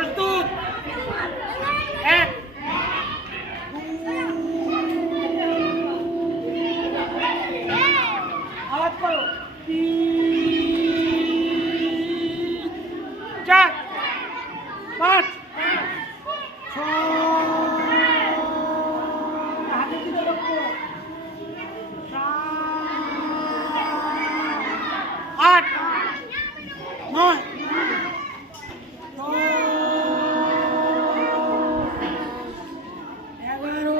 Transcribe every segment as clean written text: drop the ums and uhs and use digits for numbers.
প্রস্তুত। এক, আওয়াজ করো। 3, 4, 5, 6, হাতের দিকে লক্ষ্য। 7, 8, 9, 10, 11,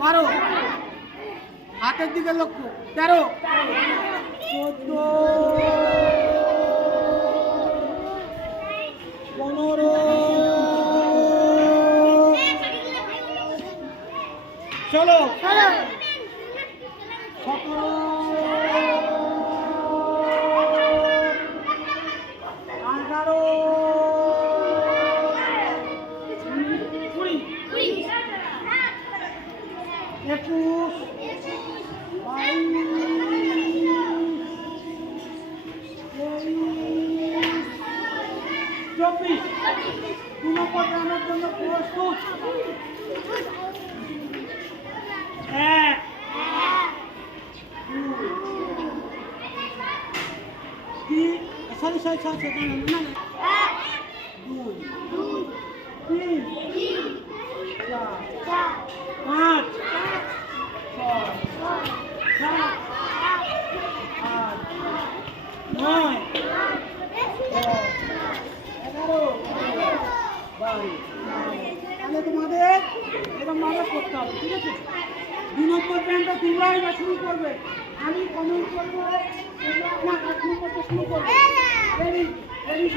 12, হাতের দিকে লক্ষ্য। 13, 14, 15, 16, 17, 18, 20, 21, 22, 24। 2 নম্বর রানের জন্য প্রস্তুত। 1, 2, 3, সরি 2, 3, 4, 5, 6, 7, 8, 9, 10, 11, 12। তাহলে তোমাদের এরকম ভাবে করতে হবে, ঠিক আছে? 2 নম্বর প্যান্টটা তোমরাই বা শুরু করবে, আমি কমেন্ট করবো, তোমরা আমার 1 নম্বরটা শুরু করবে। Ready ready.